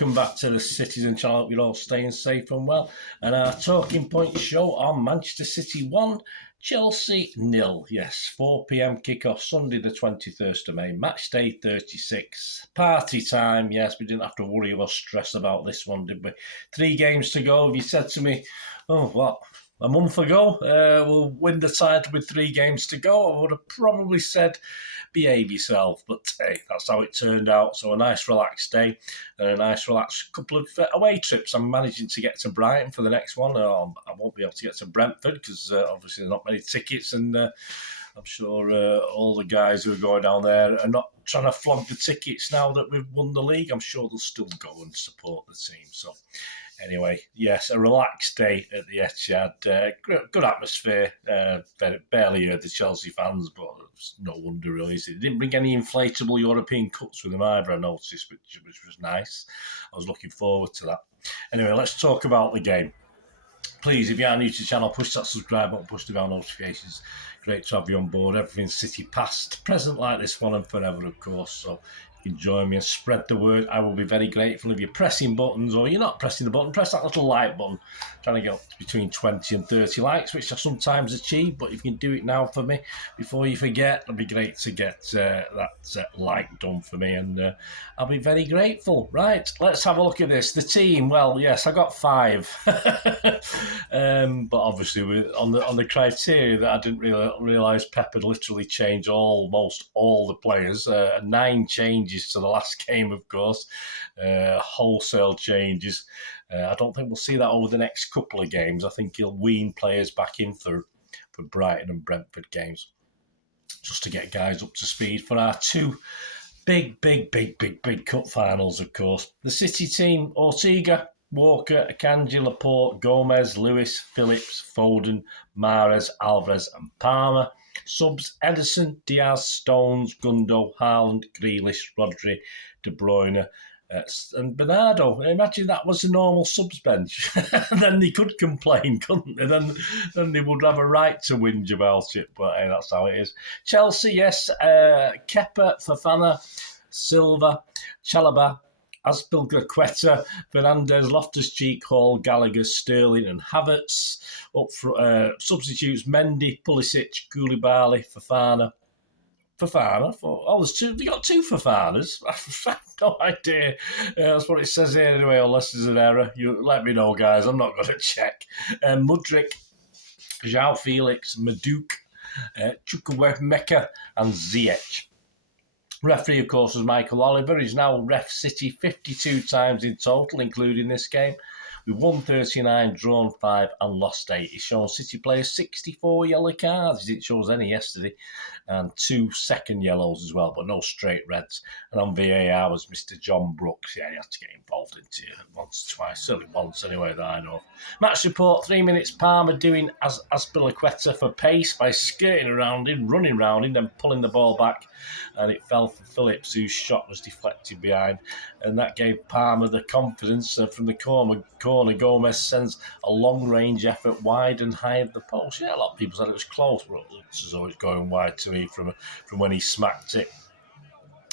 welcome back to the Citizen channel. I hope you're all staying safe and well. And our talking point show on Manchester City 1, Chelsea 0. Yes, 4 p.m. kickoff, Sunday the 21st of May, match day 36. Party time, yes, we didn't have to worry or stress about this one, did we? 3 games to go. If you said to me, oh, what, a month ago, we'll win the title with 3 games to go, I would have probably said, behave yourself. But hey, that's how it turned out. So a nice relaxed day and a nice relaxed couple of away trips. I'm managing to get to Brighton for the next one. I won't be able to get to Brentford because obviously there's not many tickets, and I'm sure all the guys who are going down there are not trying to flog the tickets now that we've won the league. I'm sure they'll still go and support the team. So anyway, yes, a relaxed day at the Etihad. Good atmosphere. Barely heard the Chelsea fans, but it's no wonder really. They didn't bring any inflatable European cups with them either, I noticed, which was nice. I was looking forward to that. Anyway, let's talk about the game. Please, if you are new to the channel, push that subscribe button, push the bell notifications. Great to have you on board. Everything City past, present like this one, and forever, of course. So you can join me and spread the word. I will be very grateful if you're pressing buttons or you're not pressing the button. Press that little like button. I'm trying to get between 20 and 30 likes, which I sometimes achieve, but if you can do it now for me before you forget, it'll be great to get that like done for me, and I'll be very grateful. Right, let's have a look at this. The team, well, yes, I got 5. But obviously on the criteria that I didn't really realise Pep had literally changed almost all the players. 9 changes to the last game, of course. Wholesale changes. I don't think we'll see that over the next couple of games. I think he'll wean players back in for Brighton and Brentford games, just to get guys up to speed for our 2 big cup finals, of course. The City team: Ortega, Walker, Akanji, Laporte, Gomez, Lewis, Phillips, Foden, Mahrez, Alvarez and Palmer. Subs: Ederson, Diaz, Stones, Gundo, Haaland, Grealish, Rodri, De Bruyne and Bernardo. Imagine that was a normal subs bench. Then they could complain, couldn't they? Then they would have a right to whinge about it, but hey, that's how it is. Chelsea, yes, Kepa, Fofana, Silva, Chalobah, Azpilicueta, Fernandes, Loftus-Cheek, Hall, Gallagher, Sterling and Havertz. Up for substitutes: Mendy, Pulisic, Koulibaly, Fofana. There's 2. They got 2 Fofanas. I have no idea. That's what it says here anyway, unless there's an error. You let me know, guys. I'm not going to check. Mudryk, João Felix, Maduke, Chukwuemeka and Ziyech. Referee, of course, was Michael Oliver. He's now ref City 52 times in total, including this game. We won 39, drawn 5 and lost 8. He's shown City players 64 yellow cards. He didn't show us any yesterday. And 2 second yellows as well, but no straight reds. And on VAR was Mr. John Brooks. Yeah, he had to get involved into it once, twice, certainly once anyway that I know of. Match report: 3 minutes, Palmer doing Azpilicueta for pace by skirting around him, running around him, then pulling the ball back. And it fell for Phillips, whose shot was deflected behind. And that gave Palmer the confidence. From the corner, Gomez sends a long-range effort wide and high of the post. Yeah, a lot of people said it was close, but it looks as though it's going wide to me from when he smacked it.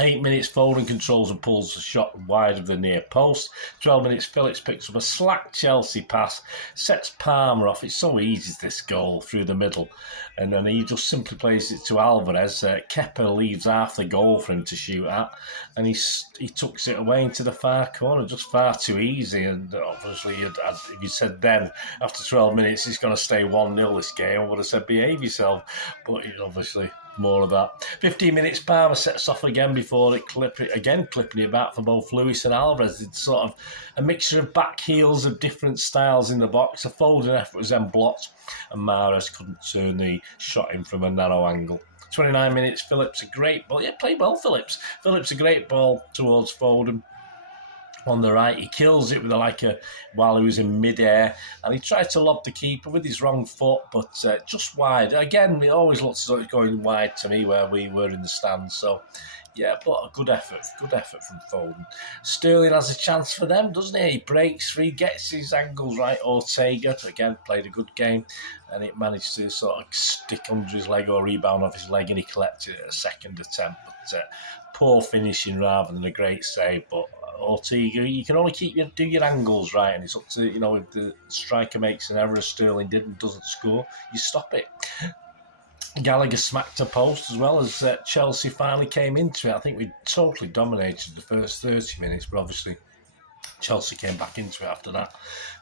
8 minutes, Foden controls and pulls the shot wide of the near post. 12 minutes, Phillips picks up a slack Chelsea pass, sets Palmer off. It's so easy, this goal through the middle. And then he just simply plays it to Alvarez. Kepa leaves half the goal for him to shoot at. And he tucks it away into the far corner, just far too easy. And obviously, if you said then, after 12 minutes, it's going to stay 1-0 this game, I would have said behave yourself. But obviously, more of that. 15 minutes, Palmer sets off again before clipping it back for both Lewis and Alvarez. It's sort of a mixture of back heels of different styles in the box. A Foden effort was then blocked, and Mahrez couldn't turn the shot in from a narrow angle. 29 minutes, Phillips, a great ball. Yeah, played well, Phillips. Phillips, a great ball towards Foden. On the right, he kills it with while he was in mid-air, and he tried to lob the keeper with his wrong foot, but just wide. Again, it always looks as though it's going wide to me where we were in the stands, so Yeah, but a good effort from Foden. Sterling has a chance for them, doesn't he? He breaks free, gets his angles right. Ortega, again, played a good game, and it managed to sort of stick under his leg or rebound off his leg, and he collected it at a second attempt. But poor finishing rather than a great save. But Ortega, you can only do your angles right, and it's up to, if the striker makes an error, Sterling doesn't score, you stop it. Gallagher smacked a post as well as Chelsea finally came into it. I think we totally dominated the first 30 minutes, but obviously Chelsea came back into it after that.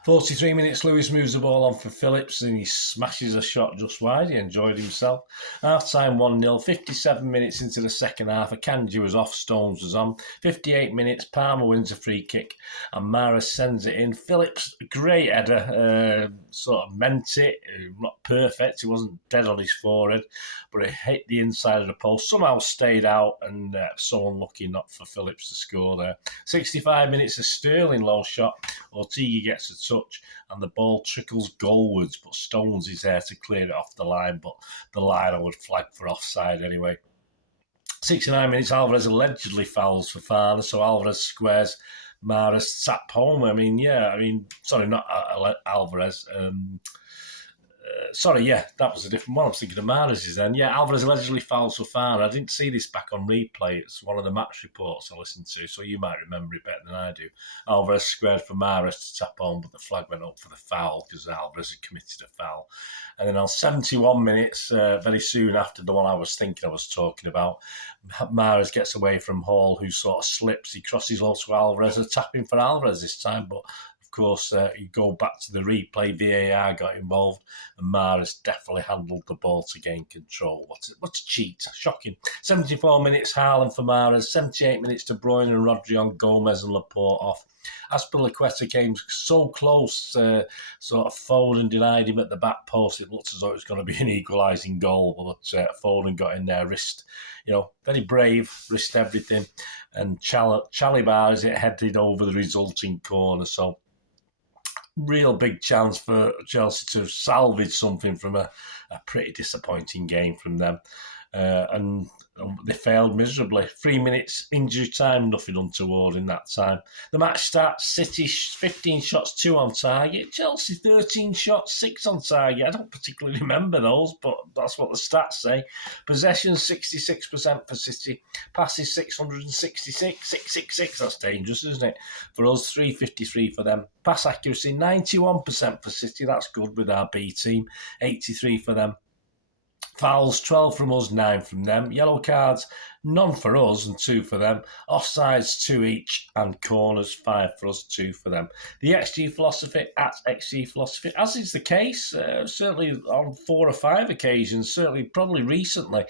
43 minutes, Lewis moves the ball on for Phillips and he smashes a shot just wide. He enjoyed himself. Half-time 1-0. 57 minutes into the second half, Akanji was off, Stones was on. 58 minutes, Palmer wins a free kick and Maris sends it in. Phillips, great header, sort of meant it. Not perfect, he wasn't dead on his forehead, but it hit the inside of the post, somehow stayed out, and so unlucky not for Phillips to score there. 65 minutes, a Sterling low shot. Ortega gets a touch and the ball trickles goalwards, but Stones is there to clear it off the line, but the liner would flag for offside anyway. 69 minutes, Alvarez allegedly fouls for Farner, so Alvarez squares Maris, tap home. Sorry, not Alvarez. That was a different one. I was thinking of Mahrez's then. Yeah, Alvarez allegedly fouls for Farner. I didn't see this back on replay. It's one of the match reports I listened to, so you might remember it better than I do. Alvarez squared for Mahrez to tap on, but the flag went up for the foul because Alvarez had committed a foul. And then on 71 minutes, very soon after the one I was talking about, Mahrez gets away from Hall, who sort of slips. He crosses low to Alvarez, a tapping for Alvarez this time, but of course, you go back to the replay, VAR got involved, and Mahrez definitely handled the ball to gain control. What a cheat. Shocking. 74 minutes, Haaland for Mahrez. 78 minutes, De Bruyne and Rodri on Gomez and Laporte off. Azpilicueta came so close, sort of Foden denied him at the back post. It looked as though it was going to be an equalising goal, but Foden got in there, very brave, risked everything, and Chalobah as it headed over the resulting corner. So real big chance for Chelsea to salvage something from a pretty disappointing game from them. And they failed miserably. 3 minutes injury time, nothing untoward in that time. The match starts, City 15 shots, 2 on target. Chelsea 13 shots, 6 on target. I don't particularly remember those, but that's what the stats say. Possession 66% for City. Passes 666, 666. That's dangerous, isn't it? For us, 353 for them. Pass accuracy 91% for City. That's good with our B team. 83 for them. Fouls, 12 from us, 9 from them. Yellow cards, none for us and 2 for them. Offsides, 2 each. And corners, 5 for us, 2 for them. The XG philosophy, at XG philosophy, as is the case, certainly on 4 or 5 occasions, certainly probably recently,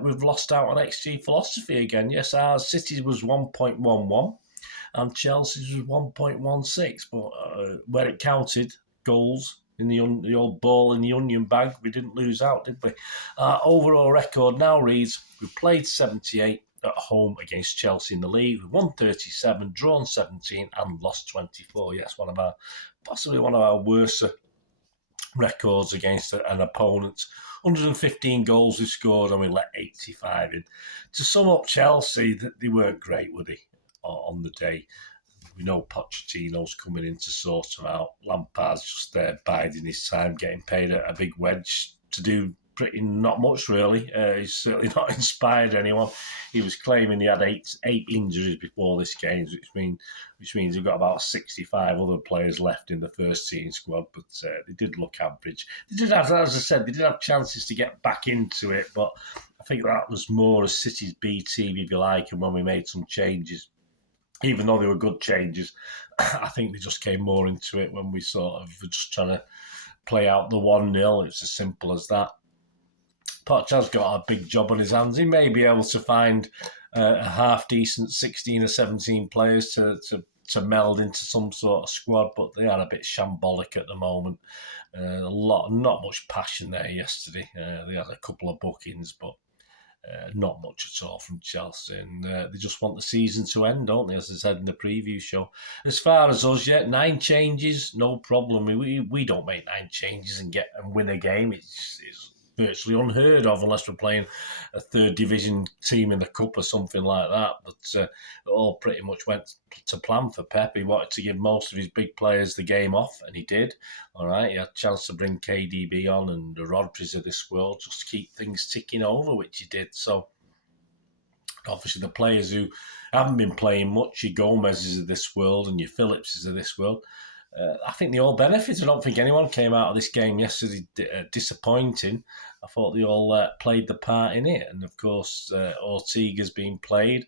we've lost out on XG philosophy again. Yes, our City was 1.11 and Chelsea's was 1.16, but where it counted, goals, in the old ball in the onion bag, we didn't lose out, did we? Our overall record now reads, we played 78 at home against Chelsea in the league, we won 37, drawn 17 and lost 24. Yes, possibly one of our worst records against an opponent. 115 goals we scored and we let 85 in. To sum up Chelsea, they weren't great, were they, on the day? We know Pochettino's coming in to sort them out. Lampard's just there biding his time, getting paid a big wedge to do pretty not much, really. He's certainly not inspired anyone. He was claiming he had eight injuries before this game, which means we've got about 65 other players left in the first team squad, but they did look average. They did have, as I said, they did have chances to get back into it, but I think that was more as City's B team, if you like, and when we made some changes. Even though they were good changes, I think they just came more into it when we sort of were just trying to play out the 1-0. It's as simple as that. Poch has got a big job on his hands. He may be able to find a half-decent 16 or 17 players to meld into some sort of squad, but they are a bit shambolic at the moment. Not much passion there yesterday. They had a couple of bookings, but not much at all from Chelsea, and they just want the season to end, don't they, as I said in the preview show. As far as us, 9 changes, no problem. We don't make 9 changes and win a game. It's virtually unheard of unless we're playing a third division team in the cup or something like that. But it all pretty much went to plan for Pep. He wanted to give most of his big players the game off, and he did. All right, he had a chance to bring KDB on and the Rodris of this world just to keep things ticking over, which he did. So obviously the players who haven't been playing much, your Gomez's of this world and your Phillips's of this world, I think they all benefit. I don't think anyone came out of this game yesterday disappointing. I thought they all played the part in it. And of course, Ortega's been played.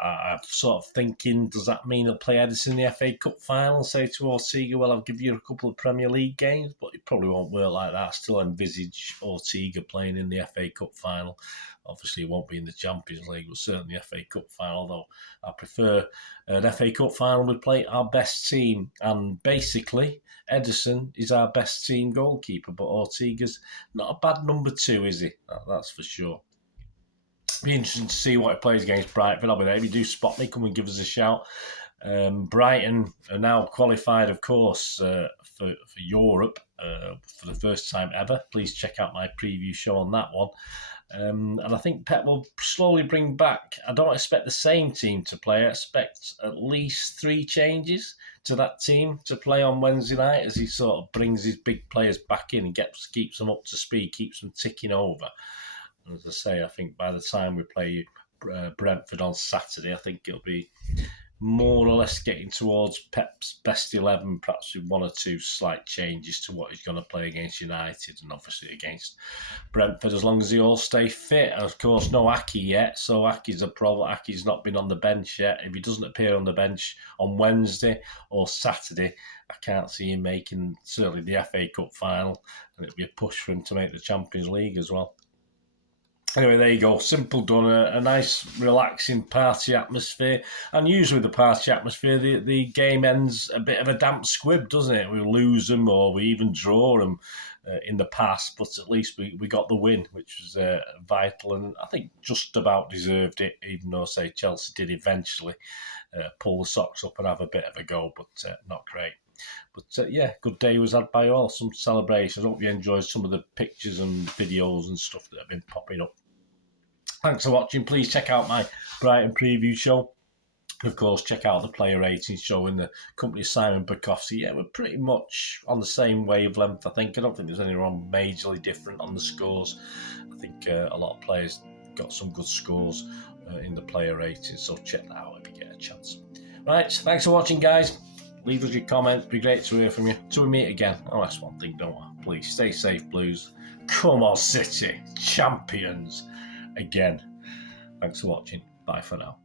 I'm sort of thinking, does that mean he'll play Edison in the FA Cup final and say to Ortega, well, I'll give you a couple of Premier League games? But it probably won't work like that. I still envisage Ortega playing in the FA Cup final. Obviously, it won't be in the Champions League, but certainly the FA Cup final, though I prefer an FA Cup final we play our best team. And basically, Edison is our best team goalkeeper, but Ortega's not a bad number 2, is he? That's for sure. Be interesting to see what he plays against Brighton. I'll be there. If you do spot me, come and give us a shout. Brighton are now qualified, of course, for Europe for the first time ever. Please check out my preview show on that one. And I think Pep will slowly bring back, I don't expect the same team to play. I expect at least 3 changes to that team to play on Wednesday night as he sort of brings his big players back in and keeps them up to speed, keeps them ticking over. As I say, I think by the time we play Brentford on Saturday, I think it'll be more or less getting towards Pep's best 11, perhaps with 1 or 2 slight changes to what he's going to play against United and obviously against Brentford, as long as they all stay fit. And of course, no Aki yet, so Aki's a problem. Aki's not been on the bench yet. If he doesn't appear on the bench on Wednesday or Saturday, I can't see him making certainly the FA Cup final, and it'll be a push for him to make the Champions League as well. Anyway, there you go. Simple done. A nice, relaxing party atmosphere. And usually the party atmosphere, the game ends a bit of a damp squib, doesn't it? We lose them or we even draw them in the past. But at least we got the win, which was vital. And I think just about deserved it, even though, say, Chelsea did eventually pull the socks up and have a bit of a go, but not great. But yeah, good day was had by all. Some celebrations. I hope you enjoyed some of the pictures and videos and stuff that have been popping up. Thanks for watching. Please check out my Brighton preview show. Of course, check out the player ratings show in the company Simon Bukowski. Yeah, we're pretty much on the same wavelength, I think. I don't think there's anyone majorly different on the scores. I think a lot of players got some good scores in the player ratings, so check that out if you get a chance. Right, thanks for watching, guys. Leave us your comments. It'd be great to hear from you. Till we meet again. Oh, that's one thing, don't I? Please stay safe, Blues. Come on, City. Champions again. Thanks for watching. Bye for now.